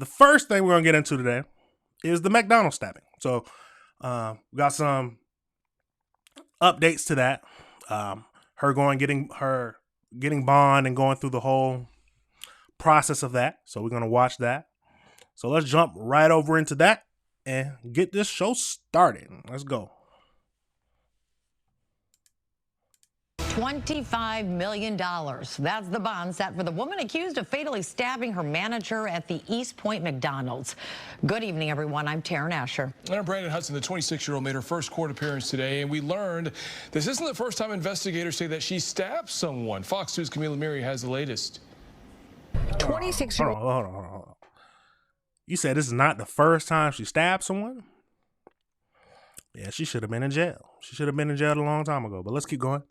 The first thing we're gonna get into today is the McDonald's stabbing. So we got some updates to that. Her getting bond and going through the whole process of that. So we're gonna watch that. So let's jump right over into that and get this show started. Let's go. $25 million. That's the bond set for the woman accused of fatally stabbing her manager at the East Point McDonald's. Good evening, everyone. I'm Taryn Asher. And I'm Brandon Hudson. The 26-year-old made her first court appearance today, and we learned this isn't the first time investigators say that she stabbed someone. Fox News' Camila Miri has the latest. 26-year-old. Hold on. You said this is not the first time she stabbed someone? Yeah, she should have been in jail. She should have been in jail a long time ago, but let's keep going.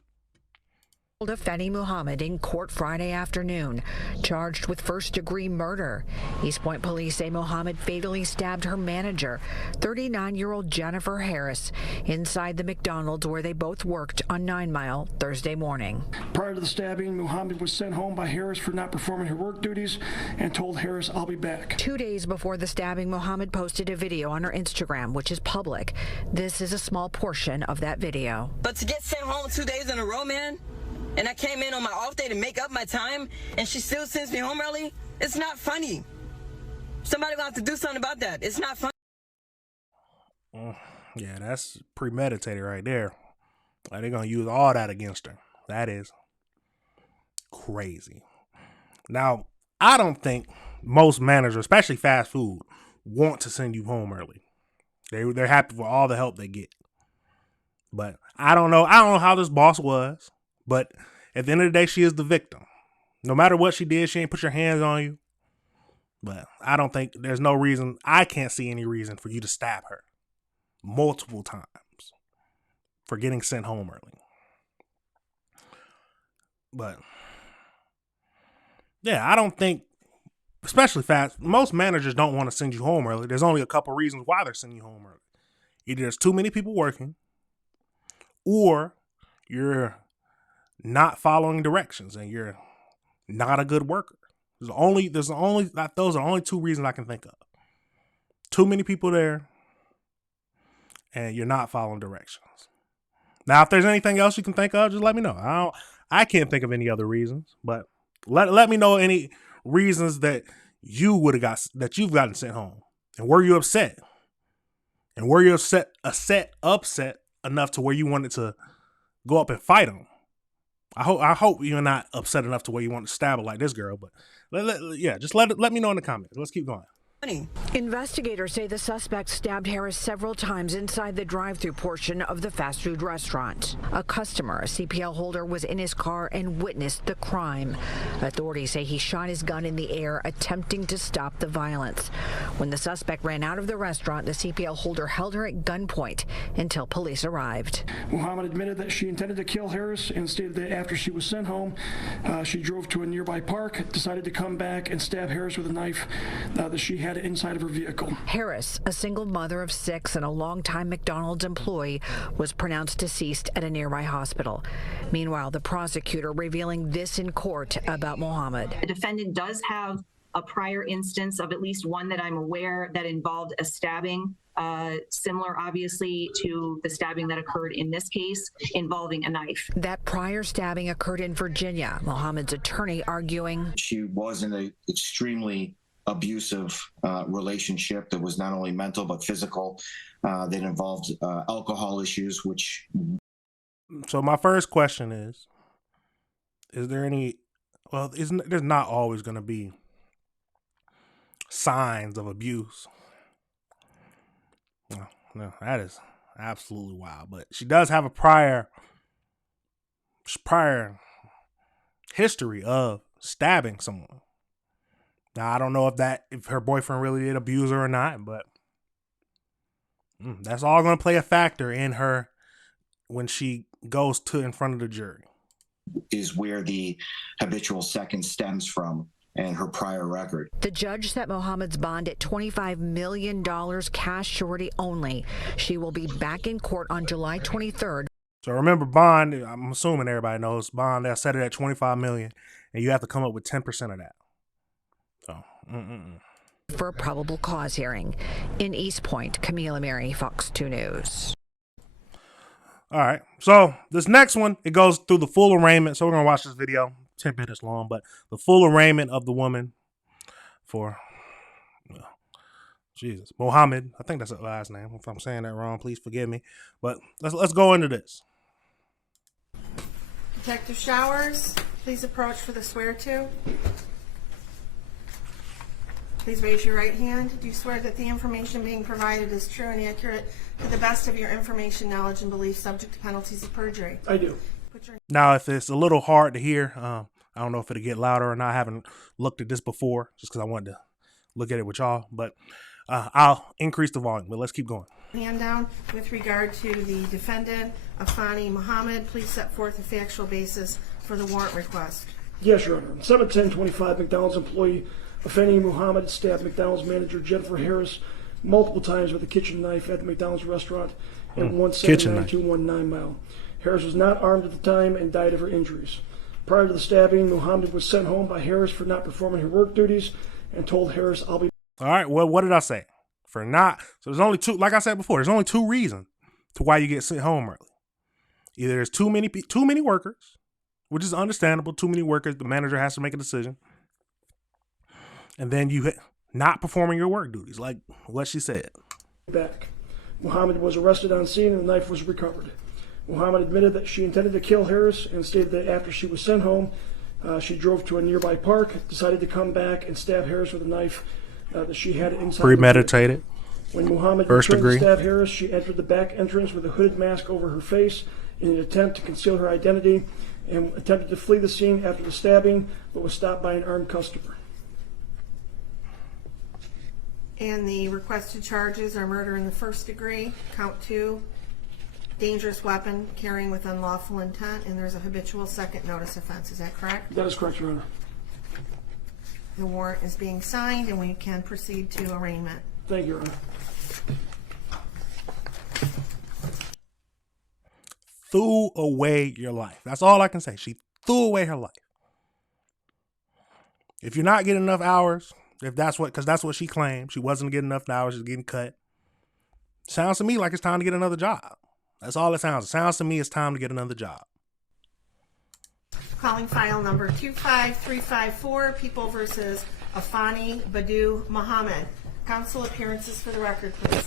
Feni Muhammad in court Friday afternoon, charged with first-degree murder. East Point police say Muhammad fatally stabbed her manager, 39-year-old Jennifer Harris, inside the McDonald's where they both worked on 9 Mile Thursday morning. Prior to the stabbing, Muhammad was sent home by Harris for not performing her work duties and told Harris, "I'll be back." 2 days before the stabbing, Muhammad posted a video on her Instagram, which is public. This is a small portion of that video. But to get sent home 2 days in a row, man, and I came in on my off day to make up my time, and she still sends me home early, it's not funny. Somebody will have to do something about that. It's not funny. Yeah, that's premeditated right there. Like, they're going to use all that against her. That is crazy. Now, I don't think most managers, especially fast food, want to send you home early. They're happy for all the help they get. But I don't know how this boss was. But at the end of the day, she is the victim. No matter what she did, she ain't put your hands on you. But I don't think there's no reason. I can't see any reason for you to stab her multiple times for getting sent home early. But yeah, I don't think, especially fast, most managers don't want to send you home early. There's only a couple reasons why they're sending you home early. Either there's too many people working, or you're not following directions and you're not a good worker. Those are only two reasons I can think of. Too many people there and you're not following directions. Now, if there's anything else you can think of, just let me know. I can't think of any other reasons, but let me know any reasons that you've gotten sent home, and were you upset, and were you upset enough to where you wanted to go up and fight them. I hope you're not upset enough to where you want to stab her like this girl, but just let me know in the comments. Let's keep going. Investigators say the suspect stabbed Harris several times inside the drive-thru portion of the fast food restaurant. A customer, a CPL holder, was in his car and witnessed the crime. Authorities say he shot his gun in the air, attempting to stop the violence. When the suspect ran out of the restaurant, the CPL holder held her at gunpoint until police arrived. Muhammad admitted that she intended to kill Harris and stated that after she was sent home, she drove to a nearby park, decided to come back and stab Harris with a knife that she had inside of her vehicle. Harris, a single mother of 6 and a longtime McDonald's employee, was pronounced deceased at a nearby hospital. Meanwhile, the prosecutor revealing this in court about Muhammad. The defendant does have a prior instance of at least one that I'm aware that involved a stabbing, similar obviously to the stabbing that occurred in this case, involving a knife. That prior stabbing occurred in Virginia. Muhammad's attorney arguing she was in an extremely abusive relationship that was not only mental but physical, that involved alcohol issues, which... So my first question is there any, there's not always going to be signs of abuse. No, that is absolutely wild. But she does have a prior history of stabbing someone. Now, I don't know if her boyfriend really did abuse her or not, but that's all going to play a factor in her when she goes in front of the jury. Is where the habitual second stems from, and her prior record. The judge set Muhammad's bond at $25 million, cash surety only. She will be back in court on July 23rd. So remember, bond, I'm assuming everybody knows, bond, they'll set it at $25 million, and you have to come up with 10% of that. So, for a probable cause hearing. In East Point, Camila Mary, Fox 2 News. All right. So this next one, it goes through the full arraignment. So we're going to watch this video, 10 minutes long, but the full arraignment of the woman for, Jesus, Mohammed. I think that's her last name. If I'm saying that wrong, please forgive me. But let's go into this. Detective Showers, please approach for the swear-to. Please raise your right hand. Do you swear that the information being provided is true and accurate to the best of your information, knowledge, and belief, subject to penalties of perjury? I do. Now, if it's a little hard to hear, I don't know if it'll get louder or not. I haven't looked at this before just because I wanted to look at it with y'all. But I'll increase the volume. But let's keep going. Hand down with regard to the defendant, Afani Muhammad. Please set forth a factual basis for the warrant request. Yes, Your Honor. 7/10/25, McDonald's employee Afeni Muhammad stabbed McDonald's manager Jennifer Harris multiple times with a kitchen knife at the McDonald's restaurant at 179-219 Mile. Harris was not armed at the time and died of her injuries. Prior to the stabbing, Muhammad was sent home by Harris for not performing her work duties and told Harris, "I'll be..." All right. Well, what did I say? For not. So there's only two, like I said before, there's only two reasons to why you get sent home early. Either there's too many workers, which is understandable. Too many workers, the manager has to make a decision. And then you not performing your work duties, like what she said. Back. Muhammad was arrested on scene and the knife was recovered. Muhammad admitted that she intended to kill Harris and stated that after she was sent home, she drove to a nearby park, decided to come back and stab Harris with a knife that she had inside. Premeditated. When Muhammad First returned degree. to stab Harris, she entered the back entrance with a hooded mask over her face in an attempt to conceal her identity and attempted to flee the scene after the stabbing, but was stopped by an armed customer. And the requested charges are murder in the first degree, count 2, dangerous weapon carrying with unlawful intent, and there's a habitual second notice offense. Is that correct? That is correct, Your Honor. The warrant is being signed and we can proceed to arraignment. Thank you, Your Honor. Threw away your life. That's all I can say. She threw away her life. If you're not getting enough hours, because that's what she claimed, she wasn't getting enough hours, she's getting cut. Sounds to me like it's time to get another job. That's all it sounds. It sounds to me it's time to get another job. Calling file number 25354, People versus Afani Badu Muhammad. Counsel appearances for the record, please.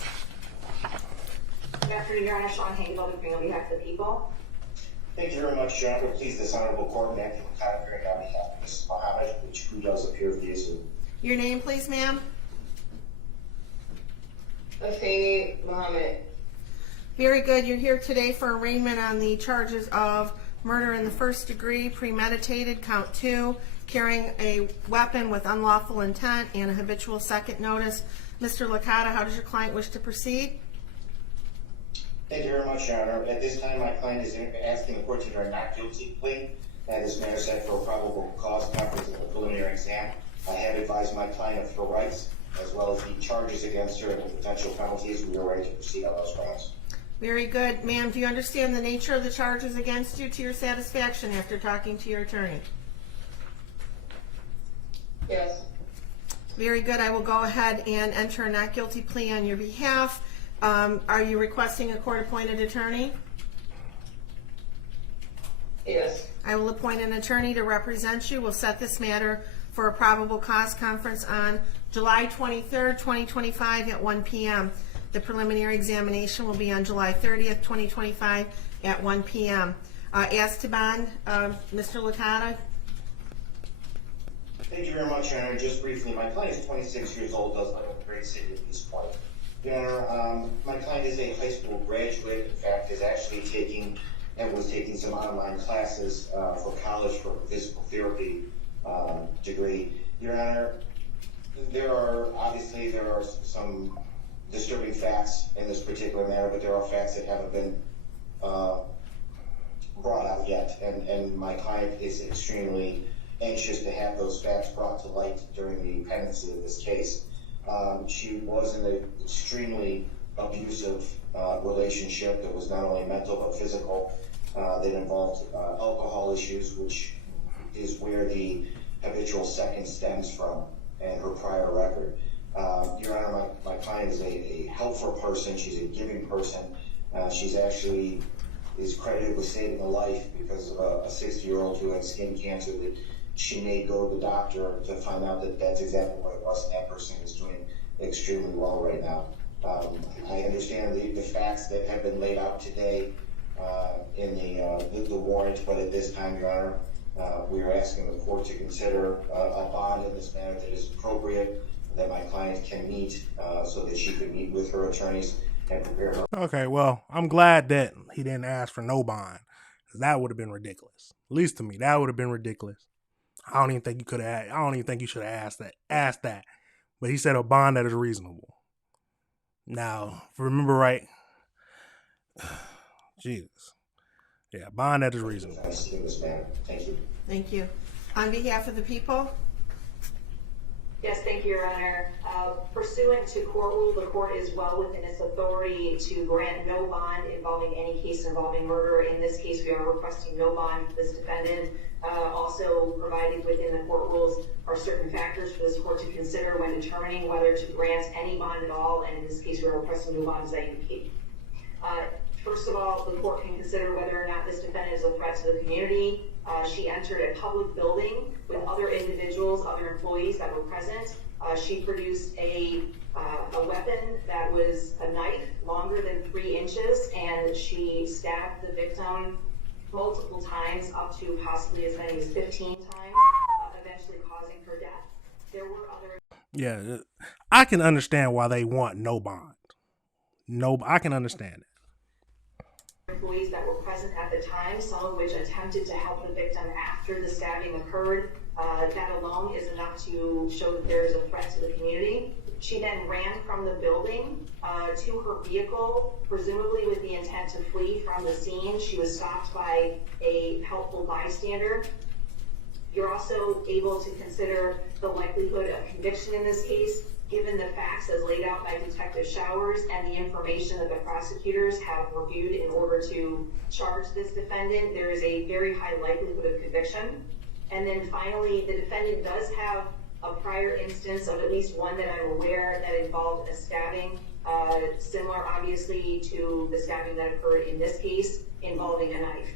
Good afternoon, Your Honor. Sean Hagel, on behalf of the people. Thank you very much, Your Honor. Please, this honorable court, Matthew McConnell, hearing on behalf of Mrs. Muhammad, who does appear via Zoom. Your name, please, ma'am? Afeni Muhammad. Very good. You're here today for arraignment on the charges of murder in the first degree, premeditated, count 2, carrying a weapon with unlawful intent, and a habitual second notice. Mr. Licata, how does your client wish to proceed? Thank you very much, Your Honor. At this time, my client is asking the court to enter a not guilty plea. This matter set for a probable cause conference of the preliminary exam. I have advised my client of her rights, as well as the charges against her and the potential penalties. We are ready to proceed on those grounds. Very good. Ma'am, do you understand the nature of the charges against you to your satisfaction after talking to your attorney? Yes. Very good. I will go ahead and enter a not guilty plea on your behalf. Are you requesting a court-appointed attorney? Yes. I will appoint an attorney to represent you. We'll set this matter for a probable cause conference on July 23rd, 2025 at 1 p.m. The preliminary examination will be on July 30th, 2025 at 1 p.m. As to bond, Mr. Licata. Thank you very much, Your Honor. Just briefly, my client is 26 years old, does live in the great city of East Point. Your Honor, my client is a high school graduate. In fact, is actually was taking some online classes for college for a physical therapy degree. Your Honor, there are some disturbing facts in this particular matter, but there are facts that haven't been brought out yet, and my client is extremely anxious to have those facts brought to light during the pendency of this case. She was in an extremely abusive relationship that was not only mental but physical, that involved alcohol issues, which is where the habitual second stems from, and her prior record. Your Honor, my client is a helpful person. She's a giving person. She's actually is credited with saving a life because of a 60-year-old who had skin cancer that she may go to the doctor to find out that that's exactly what it was, and that person is doing extremely well right now. I understand the facts that have been laid out today in the warrant, but at this time, Your Honor, we are asking the court to consider a bond in this manner that is appropriate, that my client can meet, so that she could meet with her attorneys and prepare her. Okay, well, I'm glad that he didn't ask for no bond, because that would have been ridiculous. At least to me, that would have been ridiculous. I don't even think you could have. I don't even think you should have asked that. But he said a bond that is reasonable. Now, remember right? Jesus. Yeah, bond that is reasonable. Thank you. Thank you. On behalf of the people? Yes, thank you, Your Honor. Pursuant to court rule, the court is well within its authority to grant no bond involving any case involving murder. In this case, we are requesting no bond for this defendant. Also provided within the court rules are certain factors for this court to consider when determining whether to grant any bond at all, and in this case, we are requesting no bond as I indicate. First of all, the court can consider whether or not this defendant is a threat to the community. She entered a public building with other individuals, other employees that were present. She produced a weapon that was a knife longer than 3 inches, and she stabbed the victim multiple times, up to possibly as many as 15 times, eventually causing her death. There were other... Yeah, I can understand why they want no bond. No, I can understand it. Employees that were present at the time, some of which attempted to help the victim after the stabbing occurred. That alone is enough to show that there is a threat to the community. She then ran from the building to her vehicle, presumably with the intent to flee from the scene. She was stopped by a helpful bystander. You're also able to consider the likelihood of conviction in this case, given the facts as laid out by Detective Showers and the information that the prosecutors have reviewed in order to charge this defendant. There is a very high likelihood of conviction. And then finally, the defendant does have a prior instance of at least one that I'm aware that involved a stabbing, similar obviously to the stabbing that occurred in this case involving a knife.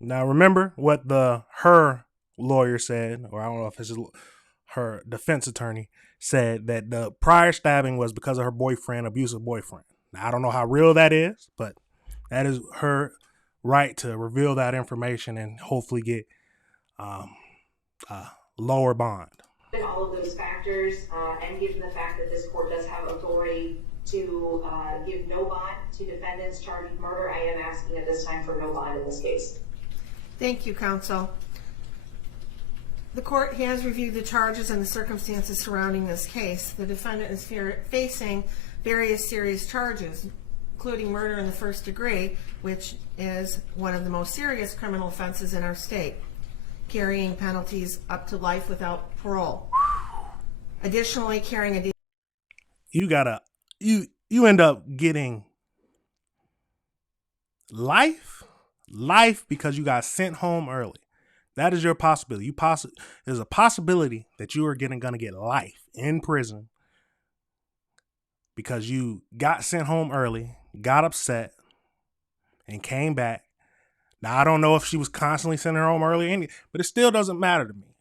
Now remember what her lawyer said, or I don't know if it's her defense attorney said, that the prior stabbing was because of her boyfriend, abusive boyfriend. Now, I don't know how real that is, but that is her right to reveal that information and hopefully get lower bond. All of those factors, and given the fact that this court does have authority to give no bond to defendants charged with murder, I am asking at this time for no bond in this case. Thank you, counsel. The court has reviewed the charges and the circumstances surrounding this case. The defendant is facing various serious charges, including murder in the first degree, which is one of the most serious criminal offenses in our state, carrying penalties up to life without parole. Additionally, carrying a... You end up getting life because you got sent home early. That is your possibility. There's a possibility that you are going to get life in prison because you got sent home early, got upset, and came back. Now, I don't know if she was constantly sending her home early, but it still doesn't matter to me.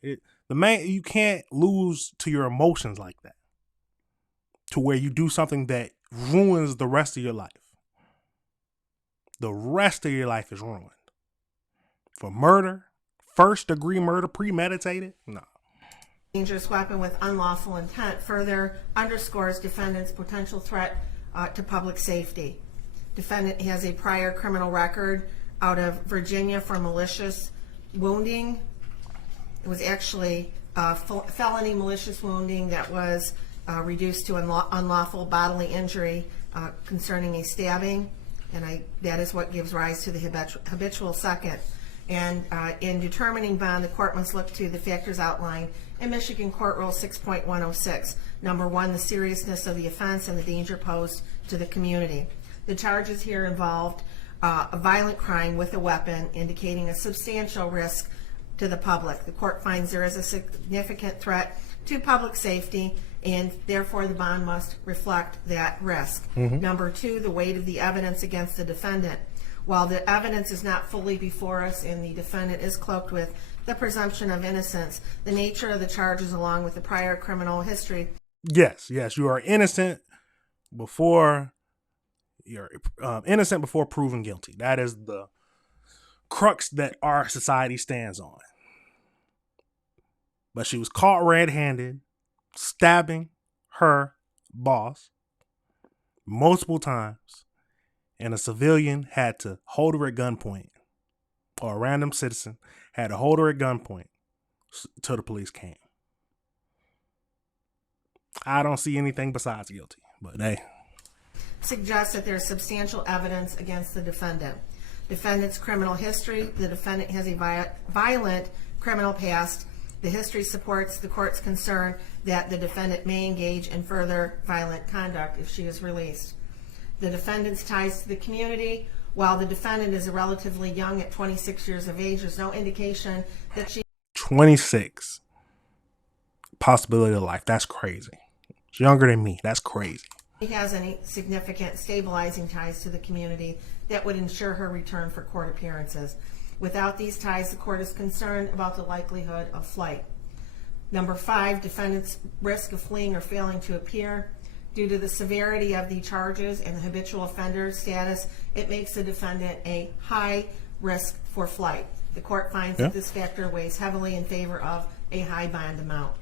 You can't lose to your emotions like that, to where you do something that ruins the rest of your life. The rest of your life is ruined. For murder, first degree murder, premeditated? No. Dangerous weapon with unlawful intent further underscores defendant's potential threat to public safety. Defendant has a prior criminal record out of Virginia for malicious wounding. It was actually felony malicious wounding that was reduced to unlawful bodily injury concerning a stabbing, and that is what gives rise to the habitual second. And in determining bond, the court must look to the factors outlined in Michigan Court Rule 6.106. Number 1, the seriousness of the offense and the danger posed to the community. The charges here involved a violent crime with a weapon, indicating a substantial risk to the public. The court finds there is a significant threat to public safety and therefore the bond must reflect that risk. Number two, the weight of the evidence against the defendant. While the evidence is not fully before us and the defendant is cloaked with the presumption of innocence, the nature of the charges along with the prior criminal history. Yes, you are innocent before proven guilty. That is the crux that our society stands on. But she was caught red-handed, stabbing her boss multiple times, and a civilian had to hold her at gunpoint, or a random citizen had to hold her at gunpoint till the police came. I don't see anything besides guilty, but hey. Suggests that there's substantial evidence against the defendant. Defendant's criminal history. The defendant has a violent criminal past. The history supports the court's concern that the defendant may engage in further violent conduct if she is released. The defendant's ties to the community. While the defendant is relatively young at 26 years of age, there's no indication that she... 26. Possibility of life. That's crazy. She's younger than me. That's crazy. She has any significant stabilizing ties to the community that would ensure her return for court appearances. Without these ties, the court is concerned about the likelihood of flight. Number 5, defendant's risk of fleeing or failing to appear. Due to the severity of the charges and the habitual offender status, it makes the defendant a high risk for flight. The court finds that this factor weighs heavily in favor of a high bond amount.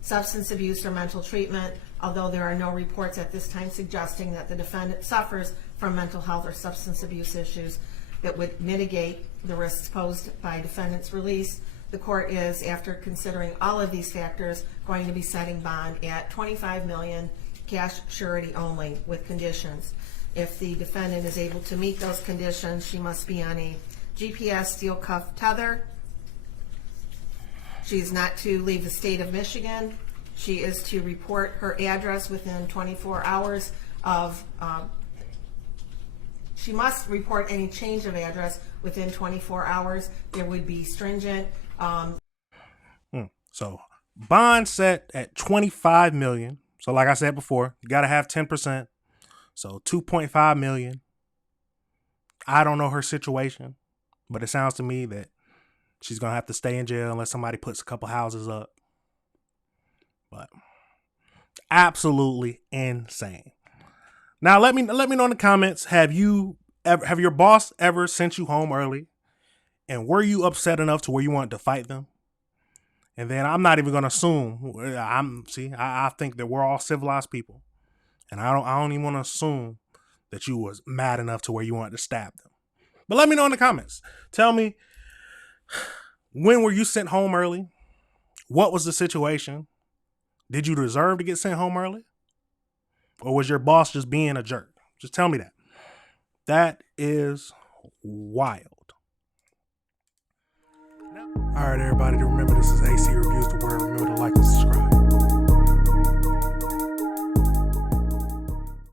Substance abuse or mental treatment, although there are no reports at this time suggesting that the defendant suffers from mental health or substance abuse issues that would mitigate the risks posed by defendant's release, the court is, after considering all of these factors, going to be setting bond at $25 million cash surety only with conditions. If the defendant is able to meet those conditions, she must be on a GPS steel cuff tether. She is not to leave the state of Michigan. She is to report her address within 24 hours of, she must report any change of address within 24 hours. There would be stringent. So bond set at $25 million. So like I said before, you got to have 10%. So $2.5 million. I don't know her situation, but it sounds to me that she's going to have to stay in jail unless somebody puts a couple houses up. But absolutely insane. Now let me know in the comments, have your boss ever sent you home early? And were you upset enough to where you wanted to fight them? And then I'm not even going to assume. I think that we're all civilized people, and I don't even want to assume that you was mad enough to where you wanted to stab them. But let me know in the comments. Tell me, when were you sent home early? What was the situation? Did you deserve to get sent home early? Or was your boss just being a jerk? Just tell me that. That is wild. All right, everybody, remember this is AC Reviews the Word. Remember to like and subscribe.